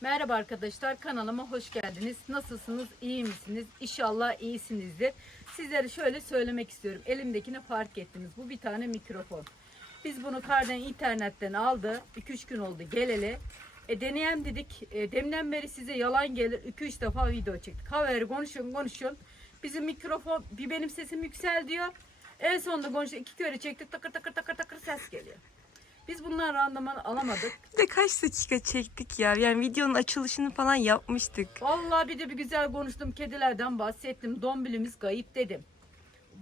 Merhaba arkadaşlar kanalıma hoş geldiniz. Nasılsınız? İyi misiniz? İnşallah iyisinizdir. Sizlere şöyle söylemek istiyorum. Elimdekini fark ettiniz. Bu bir tane mikrofon. Biz bunu kardan internetten aldı. 2-3 gün oldu geleli. E, deneyen dedik. E, deminden beri size yalan gelir. 2-3 defa video çektik. Havayı konuşun konuşun. Bizim mikrofon bir benim sesim yüksel diyor. En sonunda konuştuk. iki kere çektik. Takır takır takır takır ses geliyor. Biz bundan randıman alamadık. Bir de kaç dakika çektik ya. Yani videonun açılışını falan yapmıştık. Vallahi bir de bir güzel konuştum. Kedilerden bahsettim. Dombilimiz kayıp dedim.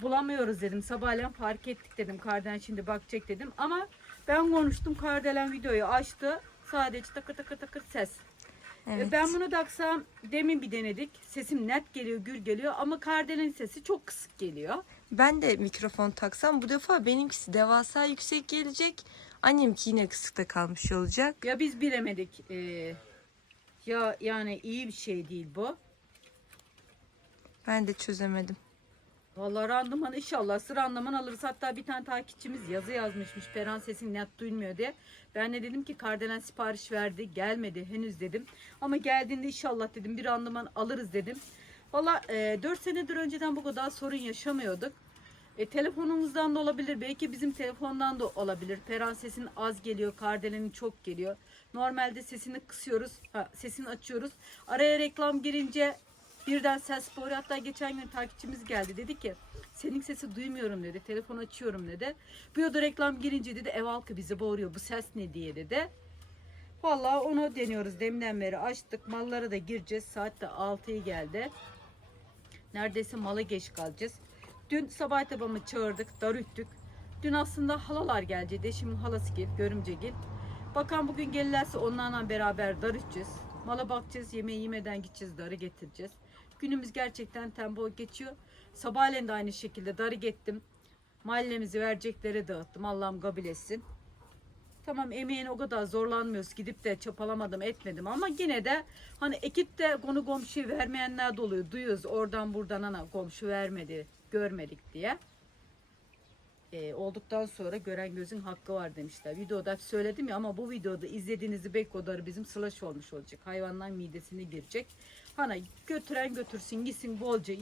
Bulamıyoruz dedim. Sabahleyin fark ettik dedim. Karden şimdi bakacak dedim. Ama ben konuştum. Kardelen videoyu açtı. Sadece takır takır takır ses. E, Evet. Ben bunu taksam demin bir denedik. Sesim net geliyor, gür geliyor ama Kardel'in sesi çok kısık geliyor. Ben de mikrofon taksam bu defa benimkisi devasa yüksek gelecek. Annemki yine kısıkta kalmış olacak. Ya biz bilemedik. e, ya yani iyi bir şey değil bu. Ben de çözemedim. Vallahi randıman inşallah sıra randıman alırız. Hatta bir tane takipçimiz yazı yazmışmış. Peran sesin net duymuyor diye. Ben de dedim ki Kardelen sipariş verdi. Gelmedi henüz dedim. Ama geldiğinde inşallah dedim bir randıman alırız dedim. Valla e, 4 senedir önceden bu kadar sorun yaşamıyorduk. E, telefonumuzdan da olabilir. Belki bizim telefondan da olabilir. Peran sesin az geliyor. Kardelen'in çok geliyor. Normalde sesini kısıyoruz. Ha, sesini açıyoruz. Araya reklam girince birden ses boru. Hatta geçen gün takipçimiz geldi. Dedi ki senin sesi duymuyorum dedi. Telefon açıyorum dedi. Bu yoda reklam girince dedi ev halkı bizi boğuruyor. Bu ses ne diye dedi. Vallahi onu deniyoruz. Deminden beri açtık. Mallara da gireceğiz. Saat de 6'ya geldi. Neredeyse mala geç kalacağız. Dün sabah tabamı çağırdık, darüttük. Dün aslında halalar gelecekti. Şimdi halası gel, görümce gel. Bakan bugün gelirlerse onlarla beraber darıtacağız. Mala bakacağız, yemeği yemeden gideceğiz, darı getireceğiz. Günümüz gerçekten tempo geçiyor. Sabahleyin de aynı şekilde darı gettim. Mahallemizi verecekleri dağıttım. Allah'ım kabul etsin. Tamam emeğine o kadar zorlanmıyoruz. Gidip de çapalamadım etmedim ama yine de hani ekip konu komşuyu vermeyenler de oluyor. Duyuyoruz oradan buradan ana komşu vermedi görmedik diye. Ee, olduktan sonra gören gözün hakkı var demişler. Videoda söyledim ya ama bu videoda izlediğinizi bekodarı bizim slash olmuş olacak. Hayvanlar midesine girecek. Hani götüren götürsün gitsin bolca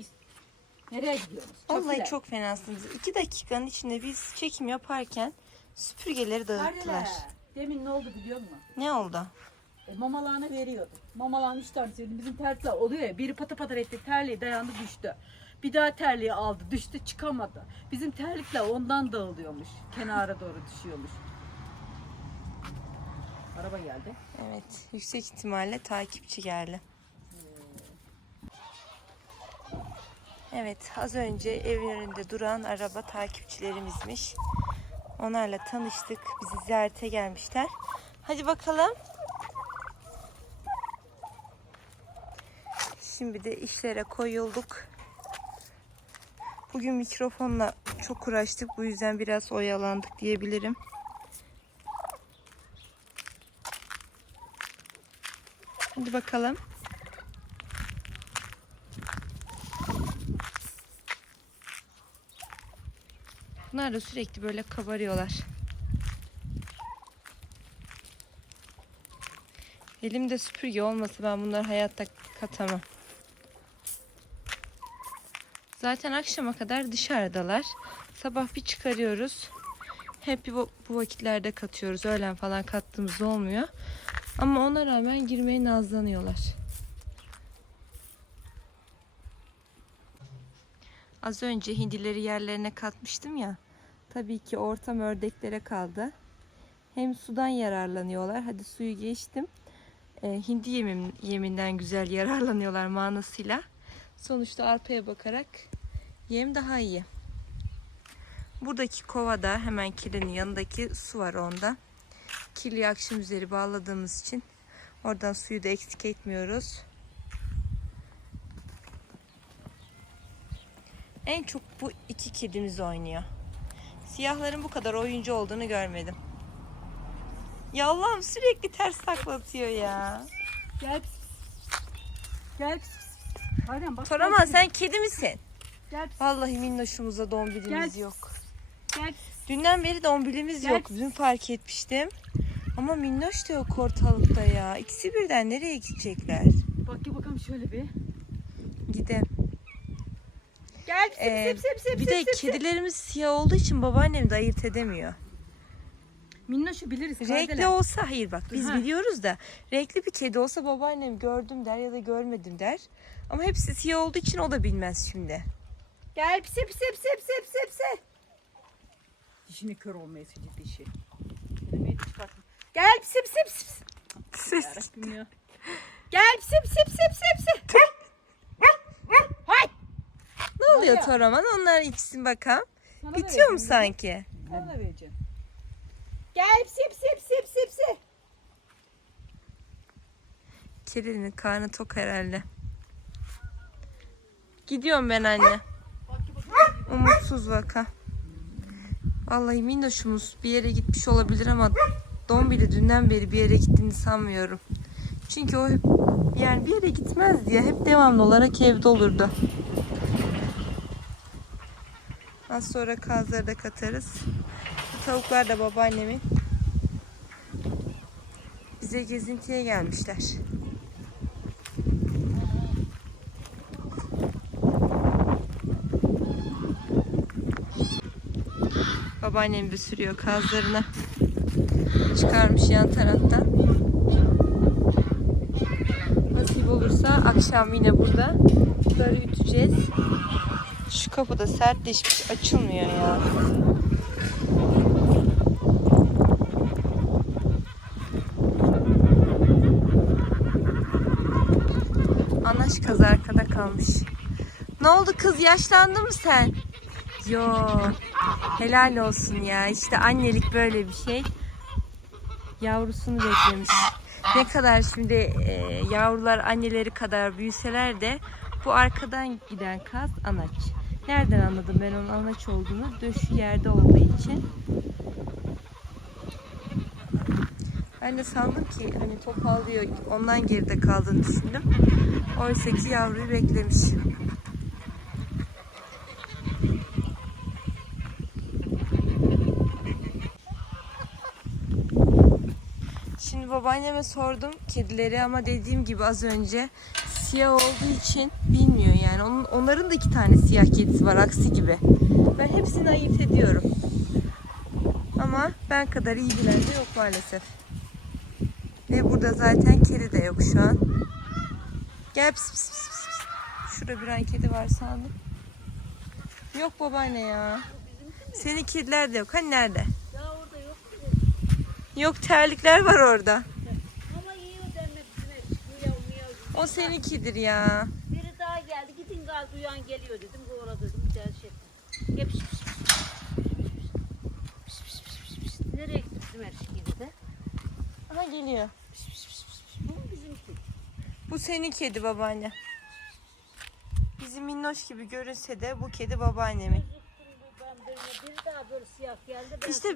Nereye gidiyoruz? Vallahi güzel. çok fenasınız. İki dakikanın içinde biz çekim yaparken süpürgeleri dağıttılar. Kardeler, Demin ne oldu biliyor musun? Ne oldu? E, mamalarını veriyordu. Mamaların üç tanesi. Bizim terlikler oluyor ya. Biri pata pata etti. Terliği dayandı düştü. Bir daha terliği aldı. Düştü çıkamadı. Bizim terlikler ondan dağılıyormuş. Kenara doğru düşüyormuş. Araba geldi. Evet. Yüksek ihtimalle takipçi geldi. Evet. Az önce evin önünde duran araba takipçilerimizmiş. Onlarla tanıştık. Bizi ziyarete gelmişler. Hadi bakalım. Şimdi de işlere koyulduk. Bugün mikrofonla çok uğraştık. Bu yüzden biraz oyalandık diyebilirim. Hadi bakalım. Bunlar da sürekli böyle kabarıyorlar. Elimde süpürge olmasa ben bunları hayatta katamam. Zaten akşama kadar dışarıdalar. Sabah bir çıkarıyoruz. Hep bu, bu vakitlerde katıyoruz. Öğlen falan kattığımız olmuyor. Ama ona rağmen girmeye nazlanıyorlar. Az önce hindileri yerlerine katmıştım ya. Tabii ki ortam ördeklere kaldı. Hem sudan yararlanıyorlar. Hadi suyu geçtim. Ee, hindi yemin, yeminden güzel yararlanıyorlar manasıyla. Sonuçta arpaya bakarak yem daha iyi. Buradaki kovada hemen kilinin yanındaki su var onda. Kirli akşam üzeri bağladığımız için oradan suyu da eksik etmiyoruz. En çok bu iki kedimiz oynuyor. Siyahların bu kadar oyuncu olduğunu görmedim. Ya Allah'ım sürekli ters taklatıyor ya. Gel. Gel. Aynen bak. Toraman sen kedi misin? Gel. Vallahi minnoşumuza dombilimiz Gel. yok. Gel. Dünden beri dombilimiz Gel. yok. Dün fark etmiştim. Ama Minnoş da yok ortalıkta ya. İkisi birden nereye gidecekler? Bak ya bakalım şöyle bir. Gide. Gel sip Ee, sip sip sip Bir sip, de sip, sip. kedilerimiz siyah olduğu için babaannem de ayırt edemiyor. Minnoş'u biliriz. Renkli Kardelen. olsa hayır bak biz Ha. biliyoruz da renkli bir kedi olsa babaannem gördüm der ya da görmedim der. Ama hepsi siyah olduğu için o da bilmez şimdi. Gel sip sip sip sip sip sip. Dişini kör olmaya sıcak dişi. Kelimeyi çıkartma. Gel sip. Ses. Yarabbim ya. Gel sip sip sip sip sip. Hay. Ne oluyor? Toraman? Onlar içsin bakalım. Sana Bitiyor mu sanki? Sana da vereceğim. Gel sip sip sip sip sip. Kedinin karnı tok herhalde. Gidiyorum ben anne. Umutsuz vaka. Vallahi minnoşumuz bir yere gitmiş olabilir ama Dombili dünden beri bir yere gittiğini sanmıyorum. Çünkü o hep yani bir yere gitmezdi ya. Hep devamlı olarak evde olurdu. Az sonra kazları da katarız. Bu tavuklar da babaannemin. Bize gezintiye gelmişler. Babaannem bir sürüyor kazlarını. Çıkarmış yan taraftan. Nasip olursa akşam yine burada bunları üteceğiz. Şu kapı da sertleşmiş açılmıyor ya. Anaş kaz arkada kalmış. Ne oldu kız yaşlandı mı sen? Yo. Helal olsun ya. İşte annelik böyle bir şey. Yavrusunu beklemiş. Ne kadar şimdi e, yavrular anneleri kadar büyüseler de bu arkadan giden kaz anaç. Nereden anladım ben onun anaç olduğunu? Döşü yerde olduğu için. Ben de sandım ki hani topallıyor ondan geride kaldığını düşündüm. Oysa ki yavruyu beklemiş. Şimdi babaanneme sordum kedileri ama dediğim gibi az önce siyah olduğu için bilmiyor yani. Onun, onların da iki tane siyah kedisi var aksi gibi. Ben hepsini ayırt ediyorum. Ama ben kadar iyi bilen de yok maalesef. Ve burada zaten kedi de yok şu an. Gel pis pis pis pis. Şurada bir an kedi var sandım. Yok babaanne ya. Senin kediler de yok. Hani nerede? Orada yok. Terlikler var orada. Ama yiyor demek için. Miyav miyav. O seninkidir ya. Biri daha geldi. Gidin gaz duyan geliyor dedim. Kovala dedim. Bir daha şey. Hep. Nereye gitti bizim erkek de? Aha geliyor. Bu mu bizimki? Bu senin kedi babaanne. Bizim minnoş gibi görünse de bu kedi babaannemin. Bu. Biri daha böyle siyah geldi. Ben İşte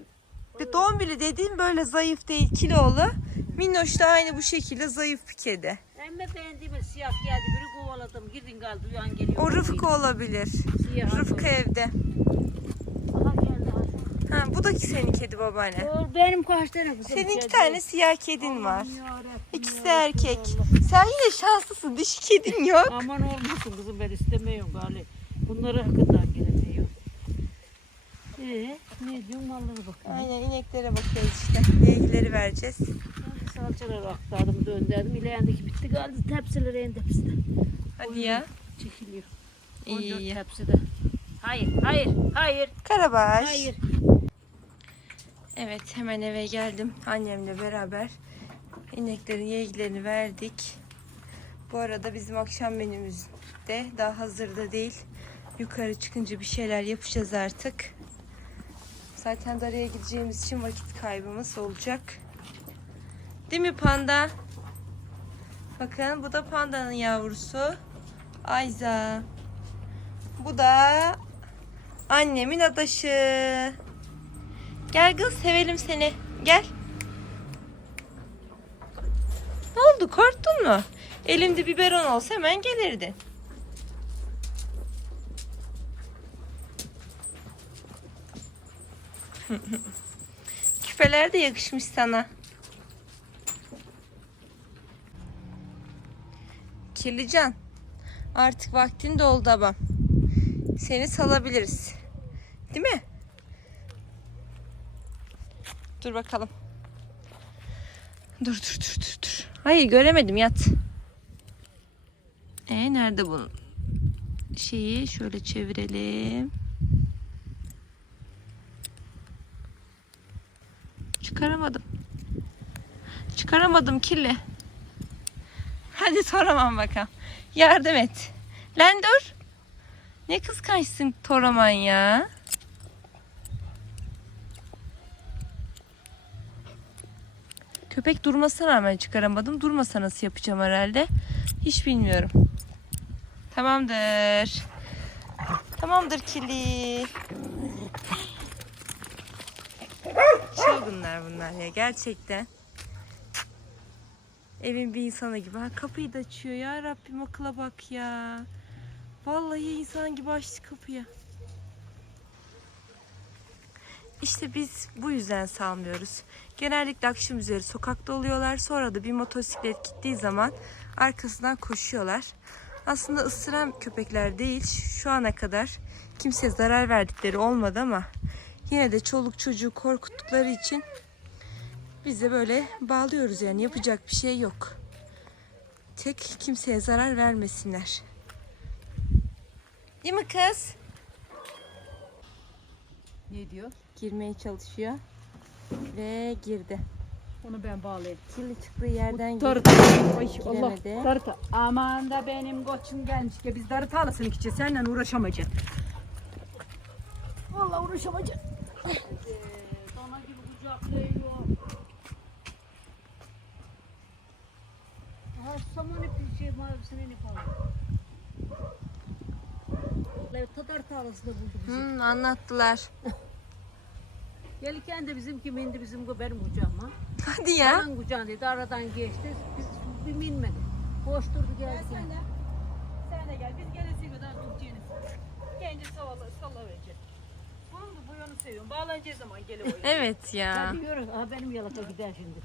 bir dombili dediğim böyle zayıf değil kilolu. Minnoş da aynı bu şekilde zayıf bir kedi. Emme beğendiğim siyah geldi. Biri kovaladım. Gidin gaz duyan geliyor. O Rıfkı olabilir. Siyah. Rıfkı evde. Aha geldi. Ha, bu da senin kedi babaanne. Benim kaç tane kızım? Senin iki tane siyah kedin var. Aman yarabbim, İkisi de yarabbim erkek. Allah. Sen yine şanslısın. Dişi kedin yok. Aman olmasın kızım ben istemiyorum gali. Bunları hakkından gelemiyor. Ee, ne diyorsun mallara bakın. Aynen ineklere bakıyoruz işte. Bilgileri vereceğiz. Salçaları aktardım döndürdüm. İleğendeki bitti galiba tepsileri en tepside. Hadi ya. Çekiliyor. İyi 14 iyi. tepside. Hayır, hayır, hayır, Karabaş. hayır. Evet hemen eve geldim annemle beraber. İneklerin yeglerini verdik. Bu arada bizim akşam menümüz de daha hazırda değil. Yukarı çıkınca bir şeyler yapacağız artık. Zaten Darı'ya gideceğimiz için vakit kaybımız olacak. Değil mi panda? Bakın bu da pandanın yavrusu. Ayza. Bu da annemin adaşı. Gel kız sevelim seni. Gel. Ne oldu korktun mu? Elimde biberon olsa hemen gelirdin. Küpeler de yakışmış sana. Kirlican. Artık vaktin doldu ama. Seni salabiliriz. Değil mi? Dur bakalım. Dur dur dur dur dur. Hayır göremedim yat. E ee, nerede bunun? Şeyi şöyle çevirelim. Çıkaramadım. Çıkaramadım kirli. Hadi Toraman bakalım. Yardım et. Lan dur. Ne kıskançsın Toraman ya. Köpek durmasına rağmen çıkaramadım. Durmasa nasıl yapacağım herhalde. Hiç bilmiyorum. Tamamdır. Tamamdır kirli. Çılgınlar bunlar ya gerçekten. Evin bir insanı gibi. Ha, kapıyı da açıyor ya Rabbim akıla bak ya. Vallahi insan gibi açtı kapıyı. İşte biz bu yüzden salmıyoruz. Genellikle akşam üzeri sokakta oluyorlar. Sonra da bir motosiklet gittiği zaman arkasından koşuyorlar. Aslında ısıran köpekler değil. Şu ana kadar kimseye zarar verdikleri olmadı ama yine de çoluk çocuğu korkuttukları için biz de böyle bağlıyoruz yani yapacak bir şey yok. Tek kimseye zarar vermesinler. Değil mi kız? Ne diyor? Girmeye çalışıyor. Ve girdi. Onu ben bağlayayım. Kirli çıktığı yerden Darı girdi. Ay Allah. Giremedi. Darıta. Aman da benim koçum gelmiş ki biz darıta alasın ikice seninle uğraşamayacağız. Vallahi uğraşamayacağız. Dana gibi kucaklıyor. Ha saman ipi şey mavisini ip aldı. Tadar tarlasında buldu bizi. Hmm, anlattılar. Gelirken de bizimki mindi bizim bu benim kucağıma. Hadi ya. Benim kucağındaydı aradan geçti. Biz bir minmedi. Koşturdu geldi. Sen de. Sen de gel. Biz gelesi kadar tutacağız. Gelince salla, salla vereceğiz. Tamam mı? Bu yolu seviyorum. Bağlanacağı zaman gel o Evet ya. Hadi yürü. Ha, benim yalaka gider şimdi.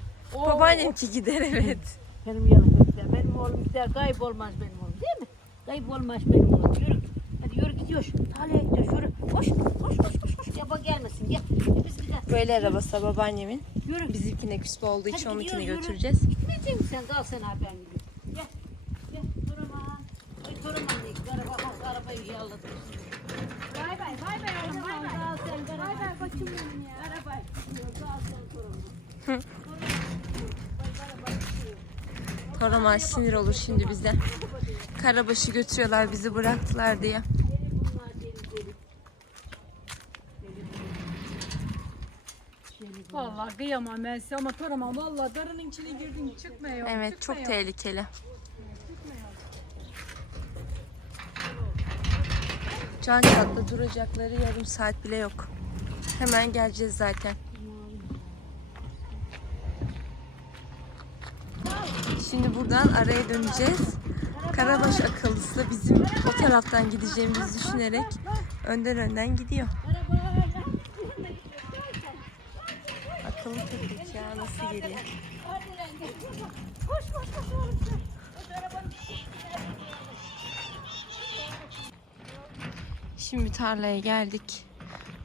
Babaannemki gider evet. Benim yalaka gider. Benim oğlum gider. Kaybolmaz benim oğlum değil mi? Kaybolmaz benim oğlum. Yürü. Hadi yürü gidiyoruz. Talih'e gidiyoruz. Yürü. Koş. Koş koş koş. koş. Yaba gelmesin. Gel. Biz gidelim. Böyle arabası babaannemin. Yürü. Bizimkine küspe olduğu için Hadi onunkini gidiyoruz, yürü. götüreceğiz. Gitmeyecek misin? Kal sen abi ben gideyim. Gel. Gel. Toraman. Ay değil. Araba, arabayı yağladı. Bay bay, bay bay oğlum, bay bay. Kal sen. Bay bay koçum benim ya. Araba. Kal sen Toraman. Toraman sinir olur şimdi bize. Karabaşı götürüyorlar bizi bıraktılar diye. Vallahi kıyamam ben size ama toramam. Vallahi darının içine girdin çıkmıyor. Evet çok tehlikeli. Can çatla duracakları yarım saat bile yok. Hemen geleceğiz zaten. Şimdi buradan araya döneceğiz. Karabaş akıllısı bizim o taraftan gideceğimizi düşünerek önden önden gidiyor. Akıllı köpek ya nasıl geliyor? Şimdi tarlaya geldik.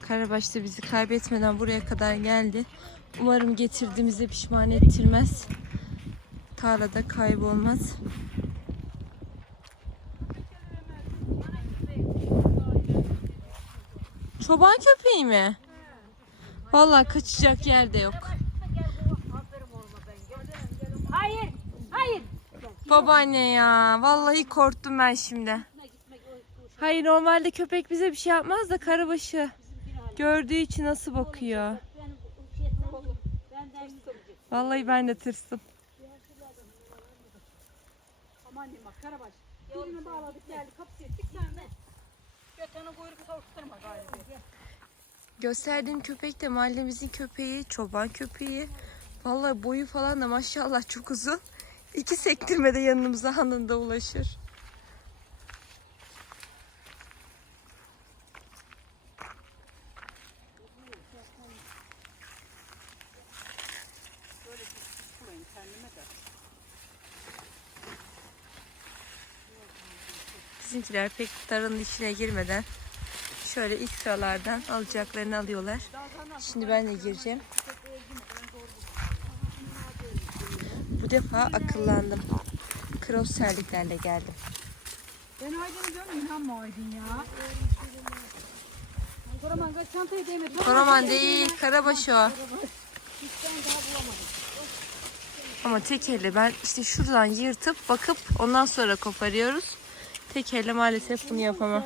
Karabaş da bizi kaybetmeden buraya kadar geldi. Umarım getirdiğimize pişman ettirmez. Tarlada kaybolmaz. Çoban köpeği mi? Vallahi kaçacak yer de yok. Hayır. Hayır. Babaanne ya. Vallahi korktum ben şimdi. Hayır normalde köpek bize bir şey yapmaz da karabaşı gördüğü için nasıl bakıyor. Vallahi ben de tırstım. Aman bak Karabaş. Birini bağladık geldik kapısı ettik sen de. Götünü kuyruk sokturma galiba. Gösterdiğim köpek de mahallemizin köpeği, çoban köpeği. Vallahi boyu falan da maşallah çok uzun. İki sektirmede yanımıza anında ulaşır. Bizimkiler pek tarının içine girmeden şöyle ilk sıralardan alacaklarını alıyorlar. Şimdi ben de gireceğim. Bu defa akıllandım. Cross terliklerle geldim. Ben Aydın'ı diyorum İlhan mı Aydın ya? Koraman kaç çantayı değme. Karaman değil, Karabaş o. Ama tek elle ben işte şuradan yırtıp bakıp ondan sonra koparıyoruz. Tek elle maalesef bunu yapamam.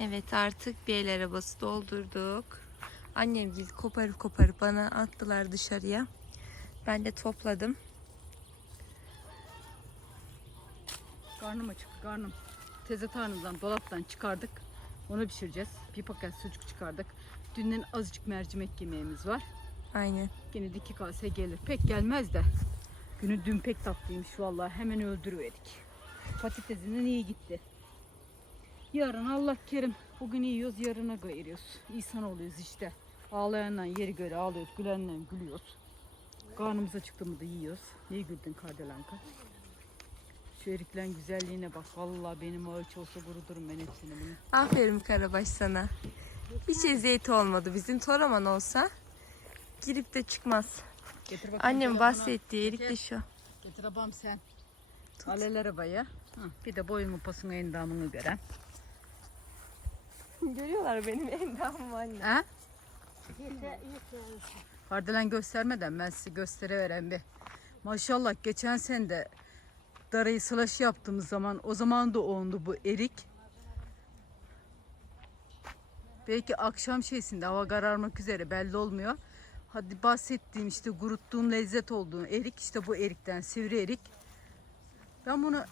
Evet artık bir el arabası doldurduk. Annem gil koparıp koparıp bana attılar dışarıya. Ben de topladım. Karnım açık karnım. Teze tarnımızdan dolaptan çıkardık. Onu pişireceğiz. Bir paket sucuk çıkardık. Dünden azıcık mercimek yemeğimiz var. Aynen. Yine de iki kase gelir. Pek gelmez de. Günü dün pek tatlıymış vallahi. Hemen öldürüverdik. Patatesinden iyi gitti. Yarın Allah kerim. Bugün yiyoruz yarına ayırıyoruz. İnsan oluyoruz işte. Ağlayandan yeri göre ağlıyoruz. Gülenden gülüyoruz. Karnımız acıktı mı da yiyoruz. Niye güldün Kardelanka? Şu eriklerin güzelliğine bak. Vallahi benim ağaç olsa gurudurum ben hepsini bunu. Aferin Karabaş sana. Hiç eziyeti olmadı. Bizim Toraman olsa girip de çıkmaz. Getir bakayım Annem telefonu. bahsettiği erik de şu. Getir abam sen. Alel arabaya. Hı, bir de boyumu pasını endamını gören. Görüyorlar benim endamımı anne. Ha? Kardelen göstermeden ben size gösteriveren bir. Maşallah geçen sene de darayı slash yaptığımız zaman o zaman da ondu bu erik. Belki akşam şeysinde hava kararmak üzere belli olmuyor. Hadi bahsettiğim işte kuruttuğum lezzet olduğu erik işte bu erikten sivri erik. Ben bunu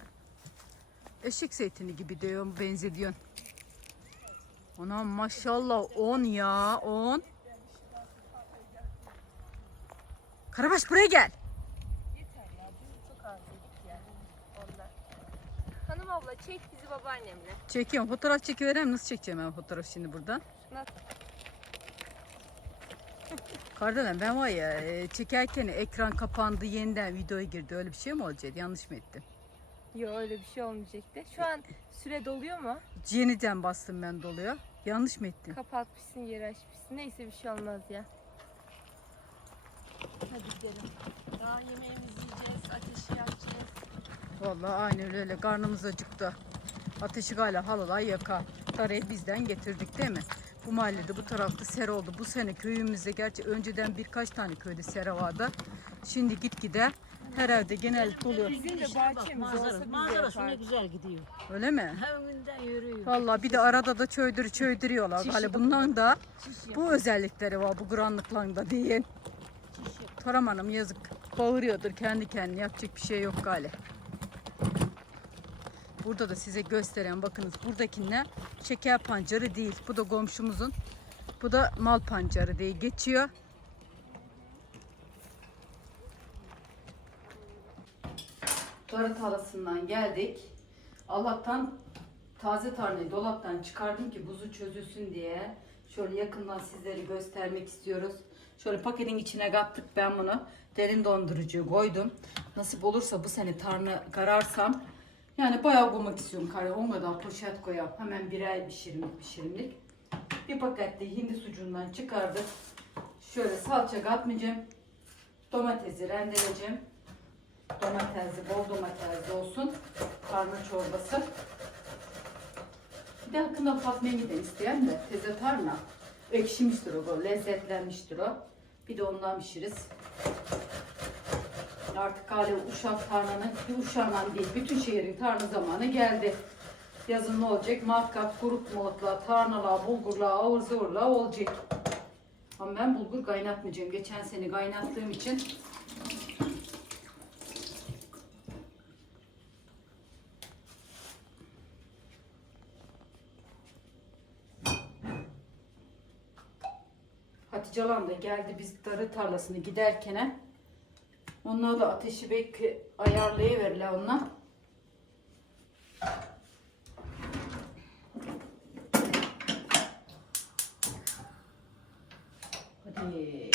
eşek zeytini gibi diyorum benzediyorsun. Ona maşallah 10 ya 10. Karabaş buraya gel. Hanım abla çek bizi babaannemle. Çekiyorum. Fotoğraf çekiverem. Nasıl çekeceğim ben fotoğraf şimdi buradan? Şuna- Kardelen ben var ya e, çekerken ekran kapandı yeniden videoya girdi. Öyle bir şey mi olacak? Yanlış mı ettim? Yok öyle bir şey olmayacaktı. Şu an süre doluyor mu? Yeniden bastım ben doluyor. Yanlış mı ettim? Kapatmışsın geri açmışsın. Neyse bir şey olmaz ya. Hadi gidelim. Daha yemeğimizi yiyeceğiz, ateşi yakacağız. Vallahi aynen öyle. Karnımız acıktı. Ateşi hala halalar yaka. Tarayı bizden getirdik değil mi? Bu mahallede bu tarafta sera oldu. Bu sene köyümüzde gerçi önceden birkaç tane köyde sera vardı. Şimdi gitgide her evde genellikle oluyor. Bizim de bahçemiz olsa biz de manzarası ne yapardık. güzel gidiyor. Öyle mi? Önünden yürüyor. Vallahi bir de arada da çöydür çöydürüyorlar. Hani bundan da bu özellikleri var bu granlıklarında değil. Toram Hanım yazık bağırıyordur kendi kendine yapacak bir şey yok gale. Burada da size gösteren bakınız buradaki ne? Şeker pancarı değil. Bu da komşumuzun. Bu da mal pancarı diye geçiyor. Darı tarlasından geldik. Allah'tan taze tarlayı dolaptan çıkardım ki buzu çözülsün diye. Şöyle yakından sizlere göstermek istiyoruz. Şöyle paketin içine kattık ben bunu. Derin dondurucuya koydum. Nasip olursa bu sene tarla kararsam yani bayağı koymak istiyorum kare. On kadar poşet koyalım. Hemen birer pişirimlik pişirimlik. Bir paket de hindi sucuğundan çıkardık. Şöyle salça katmayacağım. Domatesi rendeleyeceğim. Domatesli, bol domatesli olsun. Tarhana çorbası. Bir de hakkında Fatma'ya giden isteyen de teze tarhana. Ekşimiştir o, lezzetlenmiştir o. Bir de ondan pişiriz. Artık hala Uşak tarhananın, bir Uşak'la değil, bütün şehrin tarhana zamanı geldi. Yazın ne olacak? Muhakkak kurutma otla, tarhanalar, bulgurlar, avur zıvırlar olacak. Ama ben bulgur kaynatmayacağım. Geçen sene kaynattığım için Hatice Alan da geldi biz darı tarlasını giderken onlar da ateşi belki ayarlayıverirler onlar. Hadi.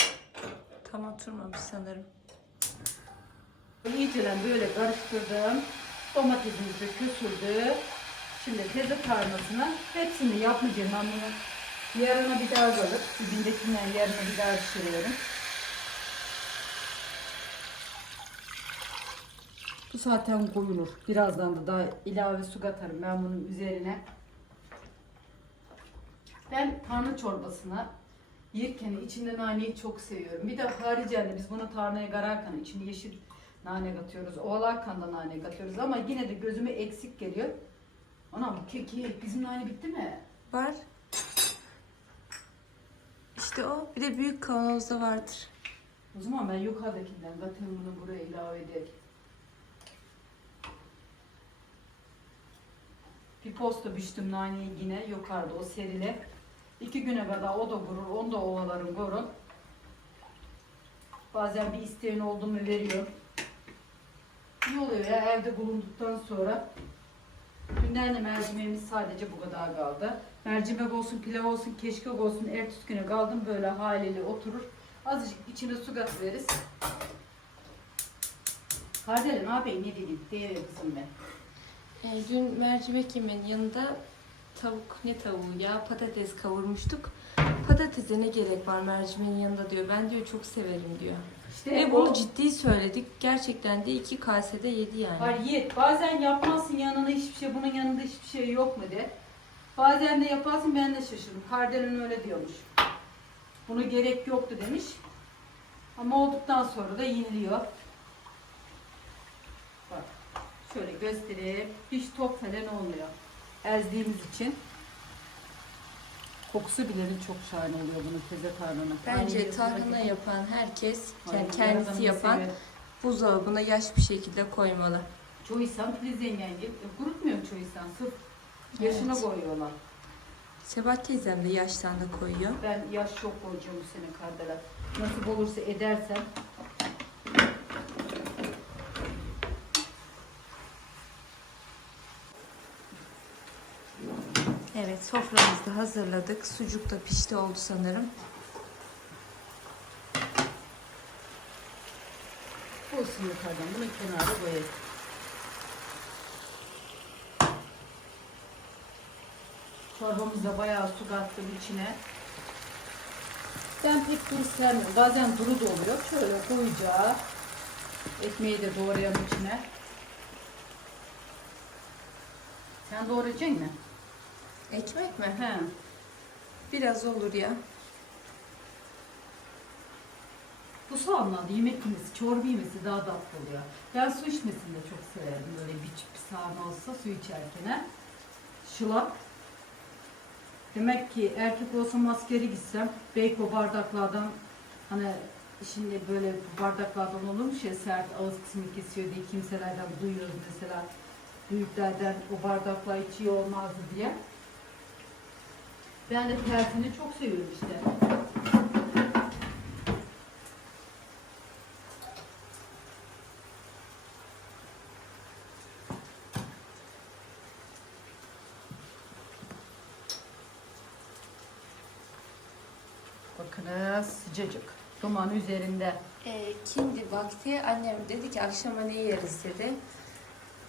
Tam oturmamış sanırım. İyicelen böyle karıştırdım. Domatesimiz de küsüldü. Şimdi teze tarlasına hepsini yapmayacağım ben bunu. Yarına bir daha kalıp dibindekinden yarına bir daha pişiriyorum. Bu zaten koyulur. Birazdan da daha ilave su katarım ben bunun üzerine. Ben tarhana çorbasına yerken içinde naneyi çok seviyorum. Bir de haricinde biz bunu tarhanaya kararken içine yeşil nane katıyoruz. Ovalarken da nane katıyoruz ama yine de gözüme eksik geliyor. Anam keki bizim nane bitti mi? Var. İşte o. Bir de büyük kavanozda vardır. O zaman ben yukarıdakinden zaten bunu buraya ilave ederim. Bir posta biçtim naneyi yine yukarıda o serile. İki güne kadar o da kurur, onu da ovalarım kurur. Bazen bir isteğin oldu mu veriyor. İyi oluyor ya evde bulunduktan sonra. Dünden de mercimeğimiz sadece bu kadar kaldı. Mercimek olsun, pilav olsun, keşkek olsun, ertesi güne kaldım böyle haliyle oturur. Azıcık içine su katıveririz. Kardelen abi ne dedim? Değer kızım ben. Ee, dün mercimek yemeğinin yanında tavuk ne tavuğu ya patates kavurmuştuk. Patatese ne gerek var mercimeğin yanında diyor. Ben diyor çok severim diyor. İşte Ve o- bunu ciddi söyledik. Gerçekten de iki kasede yedi yani. Var yet. Bazen yapmazsın yanına hiçbir şey, bunun yanında hiçbir şey yok mu de. Bazen de yaparsın ben de şaşırdım. Kardelen öyle diyormuş. Bunu gerek yoktu demiş. Ama olduktan sonra da yeniliyor. Şöyle göstereyim. Hiç top falan olmuyor. Ezdiğimiz için. Kokusu bile çok şahane oluyor bunun teze tarhana. Bence tarhana yapan herkes, Aynen, yani kendisi yapan sever. buzdolabına yaş bir şekilde koymalı. Çoğu insan filiz yengen gibi kurutmuyor çoğu insan. Sırf yaşına Evet. koyuyorlar. Sebat teyzem de yaştan da koyuyor. Ben yaş çok koyacağım bu sene kardela. Nasip olursa edersem. Evet soframızı da hazırladık. Sucuk da pişti oldu sanırım. Olsun yukarıdan bunu kenara koyayım. Çorbamıza bayağı su kattım içine. Ben pek duru sevmiyorum. Bazen duru da oluyor. Şöyle koyacağım. Ekmeği de doğrayalım içine. Sen doğrayacaksın mı? Ekmek mi? He. Biraz olur ya. Bu soğanlar yemek yemesi, çorba yemesi daha tatlı oluyor. Ben su içmesini de çok severim. Böyle bir, sahne olsa su içerken. he. Şılak. Demek ki erkek olsam askeri gitsem beyko bardaklardan hani şimdi böyle bardaklardan olurmuş ya sert ağız kısmı kesiyor diye kimselerden duyuyoruz mesela büyüklerden o bardaklar hiç iyi olmazdı diye. Ben de tersini çok seviyorum işte. Bakınız sıcacık. Duman üzerinde. E, kindi vakti annem dedi ki akşama ne yeriz dedi.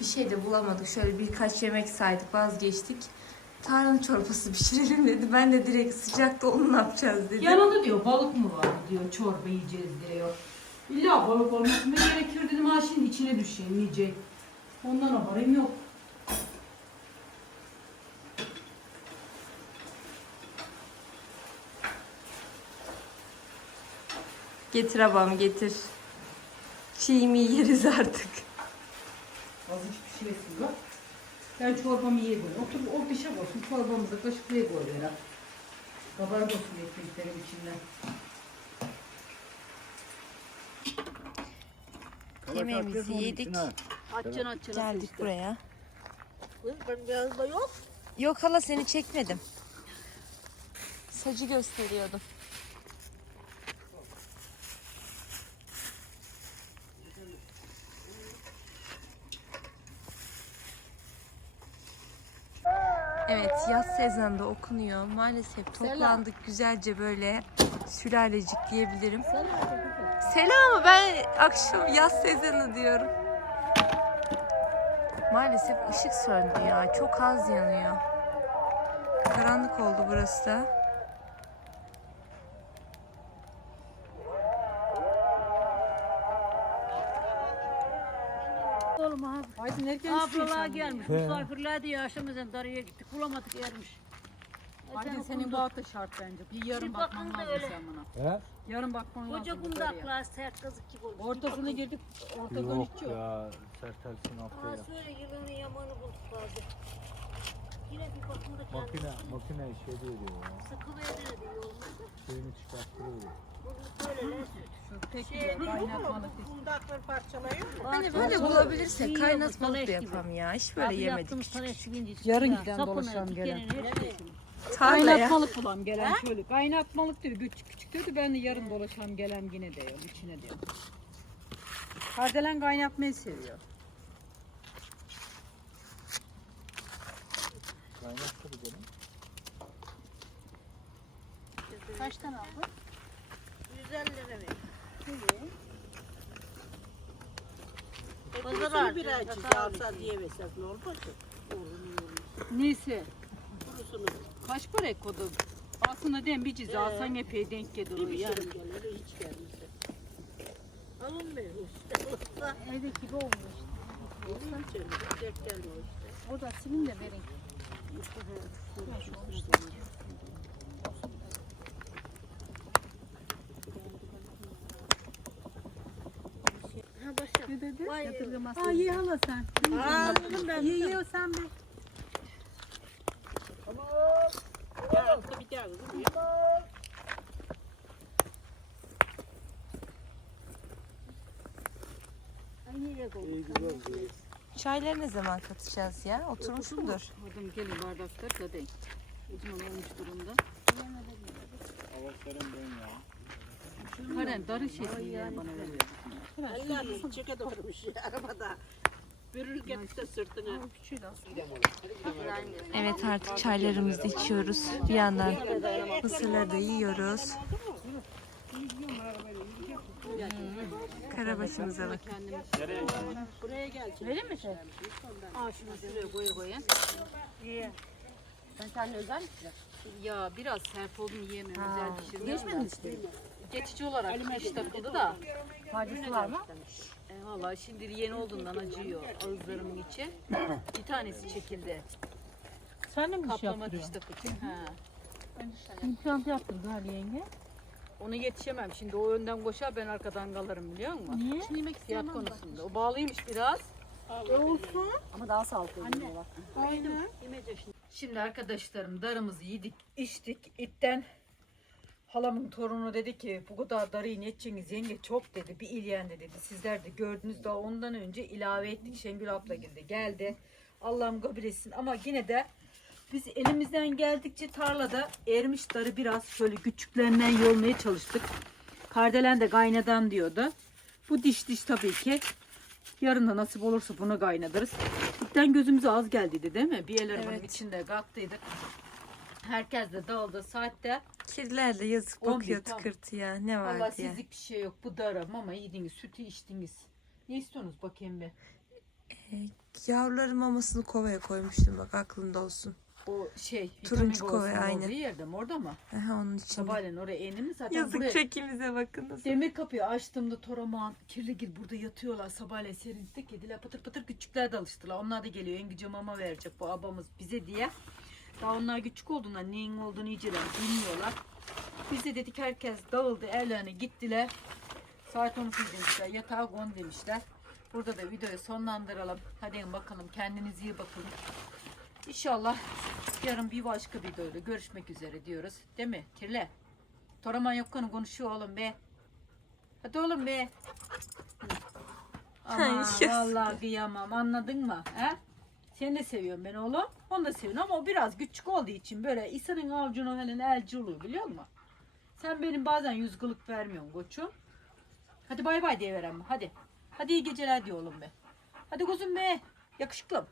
Bir şey de bulamadık. Şöyle birkaç yemek saydık vazgeçtik. Tarhana çorbası pişirelim dedi. Ben de direkt sıcakta onu ne yapacağız dedim. Yanında diyor balık mı var diyor çorba yiyeceğiz diyor. İlla balık olması mı gerekiyor dedim ha şimdi içine düşeyim yiyecek. Ondan haberim yok. Getir abam getir. Şeyimi yeriz artık. Azıcık pişiresin bak. Ben çorbamı yiye koyayım. Otur o pişe olsun çorbamızı kaşıklayıp koy ver. Kabarık olsun ekmeklerin içinden. Yemeğimizi yedik. Açacaksın açacaksın. Geldik buraya. Ben biraz da yok. Yok hala seni çekmedim. Sacı gösteriyordum. Sezonunda okunuyor. Maalesef toplandık güzelce böyle sülalecik diyebilirim. Selamı ben akşam yaz sezonu diyorum. Maalesef ışık söndü ya. Çok az yanıyor. Karanlık oldu burası da. Abi. Aydın erken Ablalar gelmiş. Misafirler diye aşamızdan darıya gittik. Bulamadık yermiş. Aydın senin bu hafta şart bence. Bir yarın Bir bakman bakın da lazım öyle. sen buna. He? Yarın bakman lazım. Koca yukarıya. kundaklar sert kazık gibi olmuş. Ortasına girdik. Ortadan Yok hiç yok. ya. Sertersin Ha haftaya. söyle yılını yamanı bulduk bazı. Yine bir bakın da kendisi Makine, makine şey diyor ya. sıkıverdi diyor. Suyunu çıkarttırıyor. Bunu böyle Şey, şey, kaynatmalık değil. Hani böyle bulabilirsek kaynatmalık da yapalım ya. Hiç böyle Abi yemedik. Yarın ya, giden dolaşalım gelen. şeyini. Tarlaya. Kaynatmalık bulam gelen şöyle. Kaynatmalık diyor. Küçük küçük diyordu. Ben de yarın dolaşam gelen yine diyorum. içine diyorum. Kardelen kaynatmayı seviyor. Tabii canım. Kaç tane aldın? 150 lira ver. Pazar harcı. birazcık alsa diye versek ne olmaz ki? Neyse. Kurusunu Kaç para kodu? Aslında dem bir cizi alsan epey denk gelir. bir o yani. pişirim gelir hiç gelmese. Alınmıyor işte. Evde gibi olmuş. Onun için denk gelmiyor işte. O da silin de verin. Ne dedi? Vay Aa ye hala sen. Aldım ben. Ye ye sen bir. Ya altta bir daha kızım ya. Ay nereye koydun? İyi güzel. Çayları ne zaman katacağız ya? Oturmuş mudur? Oradan gelin bardaklar da denk. Olmuş durumda. Hava serin değil ya. Karen darı şekli bana veriyor. Allah'ım çeke doğurmuş ya arabada. Bürür sırtına. Evet artık çaylarımızı içiyoruz. Bir yandan mısırları da yiyoruz. Karabaşımıza bakın. Buraya gel. Verir misin? Aa şunu şuraya koy koyayım. Sen kendine özel mi pişireceksin? Ya biraz mu yiyemem. Güzel pişirdim. Geçmedin işte. Geçici olarak iş takıldı da. Faydası var mı? E, Valla şimdi yeni olduğundan acıyor ağızlarımın içi. Bir tanesi çekildi. Sen de mi Kaplama diş takıcı. Ha. İmplant yaptırdın Ali yenge. Onu yetişemem. Şimdi o önden koşar ben arkadan kalırım biliyor musun? Niye? Fiyat konusunda. O bağlıymış biraz. Ama daha sağlıklı diyorlar. Şimdi arkadaşlarım darımızı yedik, içtik. İtten halamın torunu dedi ki bu kadar darıyı ne edeceksiniz yenge çok dedi. Bir ilyendi dedi. Sizler de gördünüz daha ondan önce ilave ettik. Şengül abla geldi. Geldi. Allah'ım kabul etsin. Ama yine de biz elimizden geldikçe tarlada ermiş darı biraz şöyle küçüklerinden yolmaya çalıştık. Kardelen de kaynadan diyordu. Bu diş diş tabii ki. Yarın da nasip olursa bunu kaynatırız. İlkten gözümüze az geldiydi değil mi? Bir el arabanın Evet. içinde kalktıydık. Herkes de dağıldı. Saatte Kediler de yazık 11, bakıyor tamam. tıkırtıya. Ne var valla diye. sizlik bir şey yok. Bu darım ama yediniz. Sütü içtiniz. Ne istiyorsunuz bakayım bir? Yavruların mamasını kovaya koymuştum bak aklında olsun. O şey Turuncu aynen. olduğu yerde mi? Orada mı? Aha onun için. Sabahleyin oraya enimi zaten Yazık buraya. çekimize bakın nasıl. Demir kapıyı açtığımda toraman, kirligil burada yatıyorlar sabahleyin serinlikte kediler patır patır küçükler de alıştılar. Onlar da geliyor en güce mama verecek bu abamız bize diye. Daha onlar küçük olduğundan neyin olduğunu iyiceler bilmiyorlar. Biz de dedik herkes dağıldı evlerine gittiler. Saat 12 demişler yatağa kon demişler. Burada da videoyu sonlandıralım. Hadi bakalım kendinize iyi bakın. İnşallah yarın bir başka videoyla görüşmek üzere diyoruz. Değil mi? Kirle. Toraman yokken konuşuyor oğlum be. Hadi oğlum be. Ama Ay, vallahi kıyamam anladın mı? He? Sen de seviyorsun beni oğlum. Onu da seviyorum ama o biraz küçük olduğu için böyle insanın avucuna falan elci oluyor biliyor musun? Sen benim bazen yüz kılık vermiyorsun koçum. Hadi bay bay diye verem. Hadi. Hadi iyi geceler diyor oğlum be. Hadi kuzum be. Yakışıklım.